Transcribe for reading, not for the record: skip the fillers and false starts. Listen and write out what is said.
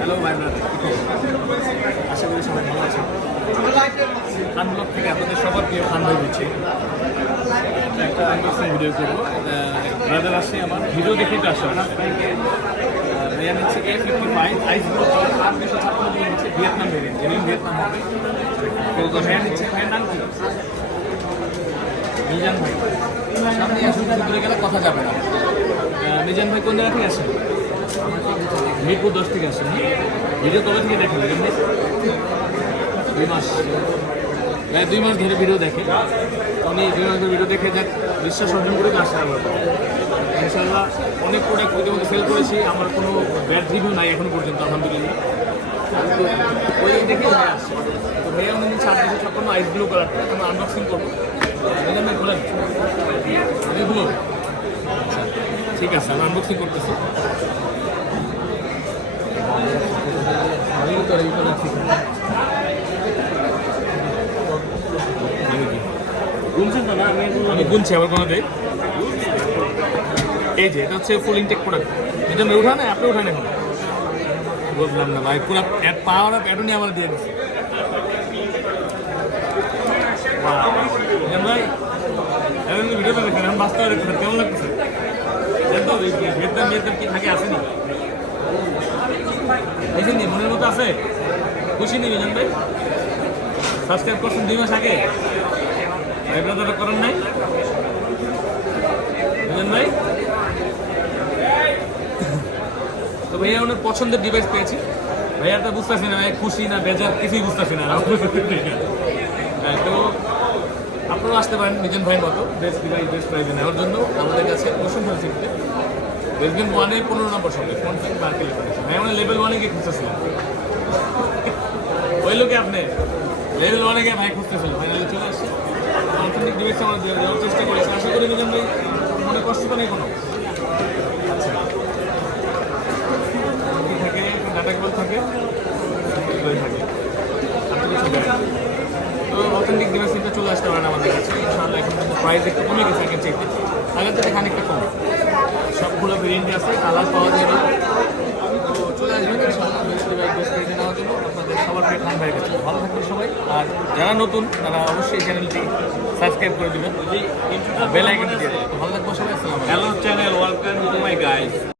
Hello ভাই brother, আশা করি সবাই ভালো আছেন। খান ব্লগ থেকে আপনাদের সবার প্রিয় খান ভাই বলছি। একটা আনবক্সিং ভিডিও করবো। ব্রাদার আসে আমার ভিডিও দেখেই তো আসে না। ভাইয়া নিচ্ছে A55 আইস ব্লু কালার 856 দিয়ে নিচ্ছে ভিয়েতনাম ভেরিয়েন্ট, যেদিন ভিয়েতনাম হবে। তো ভাইয়া নিচ্ছে, ভাইয়ের নাম কি? মিজান ভাই। সামনে আসুন, দূরে গেলে কথা যাবে না। মিজান ভাই কোন জায়গা থেকে আসেন? মিরপুর 10 থেকে আসেন। ভিডিও কবে থেকে দেখেন? 2 মাস। ভাই 2 মাস ধরে ভিডিও দেখে। উনি 2 মাস ধরে ভিডিও দেখে যাক বিশ্বাস অর্জন করে আসে। ইনশাআল্লাহ অনেক প্রোডাক্ট ইতিমধ্যে সেল করেছি, আমার কোনো ব্যাড রিভিউ নাই এখনো পর্যন্ত, আলহামদুলিল্লাহ। ওই দেখে ভাই আসছে। তো ভাইয়া উনি 856 আইস ব্লু কালারটা আমরা আনবক্সিং করবো। মিজান ভাই বলেন এগুলো। আচ্ছা ঠিক আছে, আমি আনবক্সিং করতেছি। আমি গুনছি আবার কোনো দেয়। এই যে এটা হচ্ছে ফুল ইনটেক প্রোডাক্ট। এটা আমি উঠান, আপনি উঠান এখন। বুঝলাম না ভাই, পুরো পাওয়ার অফ অ্যাডনি আমার দিয়ে দিচ্ছে ভাই। এখন ভিডিওটা দেখেন, এখন বাস্তবে দেখতেছেন কেমন লাগতেছে? ভিয়েতনাম কি থাকে আসেনি? এই যে মনের মতো আছে, খুশি নেই মিজান ভাই? সাবস্ক্রাইব করছেন 2 মাস আগে, ভাই ব্রাদারটা করেন নাই মিজান ভাই? তো ভাইয়া ওনার পছন্দের ডিভাইস পেয়েছি। ভাইয়াটা বুঝতেছি না ভাই খুশি না বেজার, কিছুই বুঝতেছি না। হ্যাঁ, তো আপনারাও আসতে পারেন মিজান ভাইয়ের মতো বেস্ট ডিভাইস বেস্ট প্রাইজে নেওয়ার জন্য আমাদের কাছে বসুন্ধরা সিটিতে বেসমেন্ট 1-এ 15 নম্বর সঙ্গে ফোন থেকে মার্কেটে করেছে। ভাই আমরা লেভেল 1-এ গিয়ে খুঁজতেছিলাম, ওই লোকে আপনি লেভেল 1-এ গিয়ে ভাই খুঁজতেছিল, ফাইনালি চলে আসছে। অথেন্টিক ডিভাইস আমরা দেওয়ার চেষ্টা করেছি। আশা করি মিজান ভাই মনে কষ্ট তো নেই কোনো। আচ্ছা থাকে ডাটা কেবল থাকে থাকে তো অথেন্টিক ডিভাইস কিন্তু চলে আসতে পারেন আমাদের কাছে ইনশাআল্লাহ। এখন কিন্তু প্রাইস একটু কমে গেছে আগের চাইতে, আগের চাইতে খানিকটা কম। সবগুলো ভেরিয়েন্টে আছে, কালার পাওয়া যাবে। তো চলে আসবেন ইনশাআল্লাহ বেস্ট ডিভাইস বেস্ট প্রাইসে নেওয়ার জন্য আপনাদের সবার প্রিয় খান ভাইয়ের কাছে। ভালো থাকবেন সবাই, আর যারা নতুন তারা অবশ্যই চ্যানেলটি সাবস্ক্রাইব করে দেবেন, বেল আইকনটি দিয়ে দেবেন। ভালো থাকবেন সবাই, আসসালামু আলাইকুম। Hello channel, welcome to my guys.